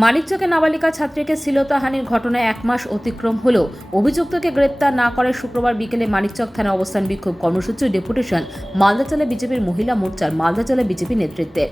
মানিকচকে নাবালিকা ছাত্রীকে শ্লীলতাহানির ঘটনায় 1 মাস অতিক্রম হলেও অভিযুক্তকে গ্রেপ্তার না করে শুক্রবার বিকেলে মানিকচক থানায় অবস্থান বিক্ষোভ কর্মসূচি ডেপুটেশন মালদা জেলা বিজেপির মহিলা মোর্চার মালদা জেলা বিজেপি নেতৃত্বে।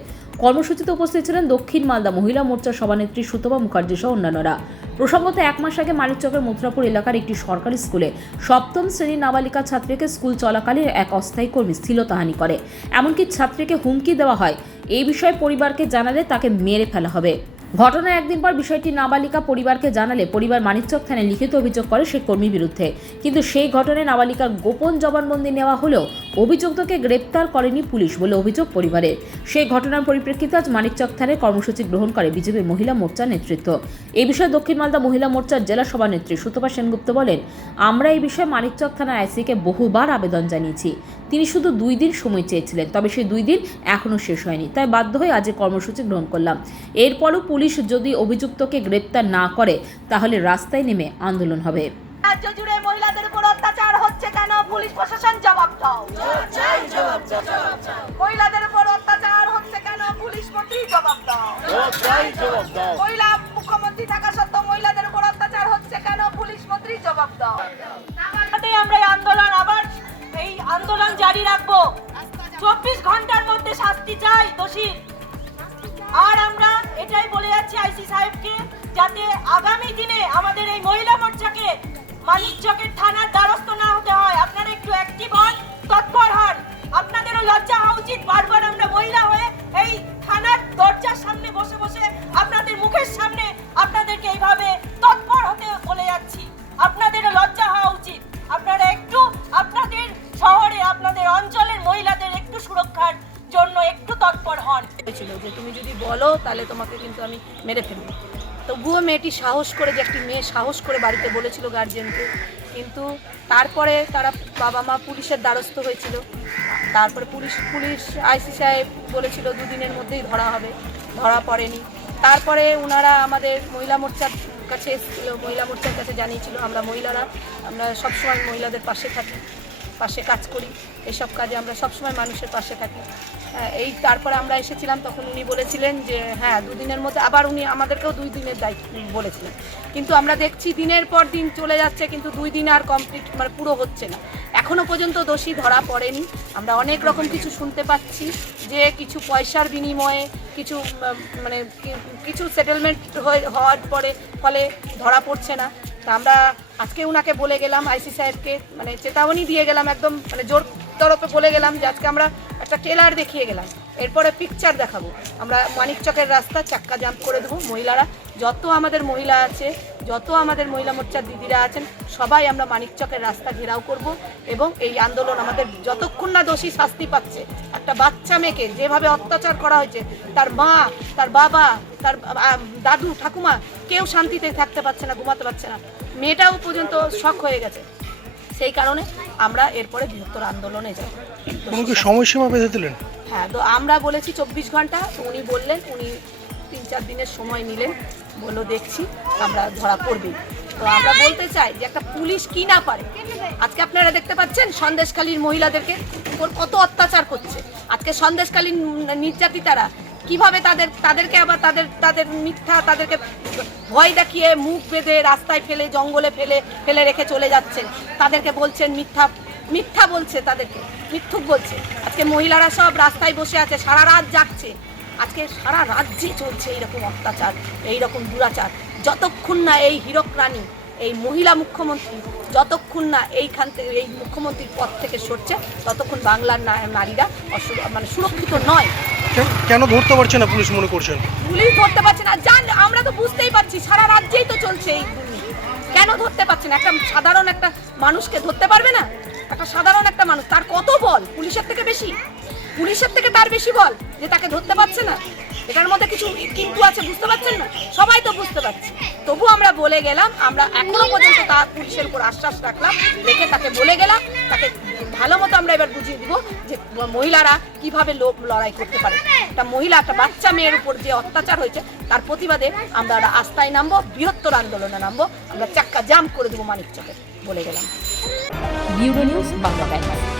কর্মসূচিতে উপস্থিত ছিলেন দক্ষিণ মালদা মহিলা মোর্চার সভানেত্রী সুতপা মুখার্জি সহ অন্যান্যরা। প্রসঙ্গত 1 মাস আগে মানিকচকের মথুরাপুর এলাকার একটি সরকারি স্কুলে সপ্তম শ্রেণীর নাবালিকা ছাত্রীকে স্কুল চলাকালীন এক অস্থায়ী কর্মী শ্লীলতাহানি করে, এমনকি ছাত্রীকে হুমকি দেওয়া হয় এই বিষয়ে পরিবারকে জানালে তাকে মেরে ফেলা হবে। ঘটনার একদিন পর বিষয়টি নাবালিকা পরিবারকে জানালে পরিবার মানিকচক থানায় লিখিত অভিযোগ করে সেই কর্মীর বিরুদ্ধে, কিন্তু সেই ঘটনায় নাবালিকার গোপন জবানবন্দি নেওয়া হলেও অভিযুক্তকে গ্রেপ্তার করেনি পুলিশ বলে অভিযোগ পরিবারের। সেই ঘটনার পরিপ্রেক্ষিতে আজ মানিকচক থানায় কর্মসূচি গ্রহণ করে বিজেপির মহিলা মোর্চার নেতৃত্ব। এই বিষয়ে দক্ষিণ মালদা মহিলা মোর্চার জেলা সভানেত্রী সুতপা সেনগুপ্ত বলেন, আমরা এই বিষয়ে মানিকচক থানার আইসিকে বহুবার আবেদন জানিয়েছি। তিনি শুধু 2 দিন সময় চেয়েছিলেন, তবে সেই 2 দিন এখনও শেষ হয়নি, তাই বাধ্য হয়ে আজ কর্মসূচি গ্রহণ করলাম। এরপরও পুলিশ যদি অভিযুক্তকে গ্রেপ্তার না করে তাহলে রাস্তায় নেমে আন্দোলন হবে। রাজ্য জুড়ে মহিলাদের উপর অত্যাচার হচ্ছে কেন? পুলিশ প্রশাসন জবাব দাও। মহিলাদের উপর অত্যাচার হচ্ছে কেন? পুলিশ মন্ত্রী জবাব দাও। মহিলা মুখ্যমন্ত্রী থাকা সত্ত্বেও মহিলাদের উপর অত্যাচার হচ্ছে কেন? পুলিশ মন্ত্রী জবাব দাও। আমরা এই আন্দোলন জারি রাখবো। 24 ঘন্টার মধ্যে শাস্তি চাই দোষীর। আর আমরা এটাই বলে যাচ্ছি আইসি সাহেবকে, যাতে আগামী দিনে আমাদের এই মহিলা মোর্চাকে মানিকচকের থানার দ্বারস্থ না হতে হয়। আপনারা একটু অ্যাক্টিভ হন, তৎপর হন। আপনাদেরও লজ্জা হওয়া উচিত। বারবার আমরা মহিলা হয়ে এই থানার দরজার সামনে বসে বসে আপনাদের মুখের সামনে আপনাদেরকে এইভাবে তৎপর হতে বলে যাচ্ছি। আপনাদেরও লজ্জা হওয়া উচিত। আপনারা একটু আপনাদের শহরে আপনাদের অঞ্চলের মহিলাদের একটু সুরক্ষার জন্য একটু তৎপর হন। ছিল যে তুমি যদি বলো তাহলে তোমাকে কিন্তু আমি মেরে ফেলবো। তবুও মেয়েটি সাহস করে, যে একটি মেয়ে সাহস করে বাড়িতে বলেছিল গার্জিয়ানকে, কিন্তু তারপরে তারা বাবা মা পুলিশের দ্বারস্থ হয়েছিল। তারপরে পুলিশ আইসি সাহেব বলেছিল 2 দিনের মধ্যেই ধরা হবে, ধরা পড়েনি। তারপরে ওনারা আমাদের মহিলা মোর্চার কাছে এসেছিল, মহিলা মোর্চার কাছে জানিয়েছিল। আমরা সবসময় মহিলাদের পাশে থাকি, পাশে কাজ করি, এসব কাজে আমরা সবসময় মানুষের পাশে থাকি। তারপরে আমরা এসেছিলাম, তখন উনি বলেছিলেন যে হ্যাঁ 2 দিনের মধ্যে, আবার উনি আমাদেরকেও 2 দিনের দায়িত্ব বলেছিলেন। কিন্তু আমরা দেখছি দিনের পর দিন চলে যাচ্ছে, কিন্তু 2 দিন আর কমপ্লিট পুরো হচ্ছে না। এখনও পর্যন্ত দোষী ধরা পড়েনি। আমরা অনেক রকম কিছু শুনতে পাচ্ছি যে কিছু পয়সার বিনিময়ে কিছু সেটেলমেন্ট হওয়ার ফলে ধরা পড়ছে না। তা আমরা আজকে উনাকে বলে গেলাম, আইসি সাহেবকে চেতাবনী দিয়ে গেলাম, একদম জোর তরফে বলে গেলাম যে আজকে আমরা একটা ট্রেলার দেখিয়ে গেলাম, এরপরে পিকচার দেখাবো। আমরা মানিকচকের রাস্তা চাক্কা জাম্প করে দেবো। মহিলারা যত আমাদের মহিলা আছে, যত আমাদের মহিলা মোর্চার দিদিরা আছেন, সবাই আমরা মানিকচকের রাস্তা ঘেরাও করব। এবং এই আন্দোলন আমাদের যতক্ষণ না দোষী শাস্তি পাচ্ছে, একটা বাচ্চা মেয়েকে যেভাবে অত্যাচার করা হয়েছে, তার মা, তার বাবা, তার দাদু ঠাকুমা কেউ শান্তিতে থাকতে পারছে না, ঘুমাতে পারছে না, মেয়েটাও পর্যন্ত শক হয়ে গেছে। সেই কারণে আমরা এরপরে বৃহত্তর আন্দোলনে যাব। সময়সীমা বেঁধে দিলেন? হ্যাঁ, তো আমরা বলেছি 24 ঘন্টা। তো উনি বললেন, উনি 3-4 দিনের সময় নিলেন, বললো দেখছি আমরা ধরা পড়বে। তো আমরা বলতে চাই যে একটা পুলিশ কি না পারে। আজকে আপনারা দেখতে পাচ্ছেন সন্দেশখালীর মহিলাদেরকে কত অত্যাচার করছে। আজকে সন্দেশখালীর নির্যাতিতারা কিভাবে তাদেরকে আবার তাদের মিথ্যা, তাদেরকে ভয় দেখিয়ে মুখ বেঁধে রাস্তায় ফেলে, জঙ্গলে ফেলে রেখে চলে যাচ্ছেন। তাদেরকে বলছেন মিথ্যা বলছে, তাদেরকে মিথ্যুক বলছে। আজকে মহিলারা সব রাস্তায় বসে আছে, সারা রাত জাগছে। আজকে সারা রাজ্যে চলছে এইরকম অত্যাচার, এইরকম দুরাচার। যতক্ষণ না এই হীরক রানী, এই মহিলা মুখ্যমন্ত্রী যতক্ষণ না এইখান থেকে, এই মুখ্যমন্ত্রীর পদ থেকে সরছে, ততক্ষণ বাংলার নারীরা সুরক্ষিত নয়। কেন ধরতে পারছে না পুলিশ মনে করছেন? পুলিশ ধরতে পারছে না, আমরা তো বুঝতেই পারছি, সারা রাজ্যেই তো চলছে এই দুর্নীতি। কেন ধরতে পারছে না? একটা সাধারণ একটা মানুষকে ধরতে পারবে না? একটা সাধারণ একটা মানুষ, তার কত বল? পুলিশের থেকে বেশি, পুলিশের থেকে তার বেশি বল, যে তাকে ধরতে পারছে না। এটার মধ্যে কিছু কিন্তু আছে, বুঝতে পারছেন না? সবাই তো বুঝতে পারছি। তবু আমরা বলে গেলাম, আমরা এখনো পর্যন্ত তার পুলিশের উপর আশ্বাস রাখলাম, রেখে তাকে বলে গেলাম, তাকে ভালো মতো আমরা এবার বুঝিয়ে দিব যে মহিলারা কিভাবে লড়াই করতে পারে। একটা মহিলা, একটা বাচ্চা মেয়ের উপর যে অত্যাচার হয়েছে, তার প্রতিবাদে আমরা রাস্তায় নামবো, বৃহত্তর আন্দোলনে নামবো। আমরা চাক্কা জাম করে দেবো মানিকচকে, বলে গেলাম। Bureau news, Bangla Times.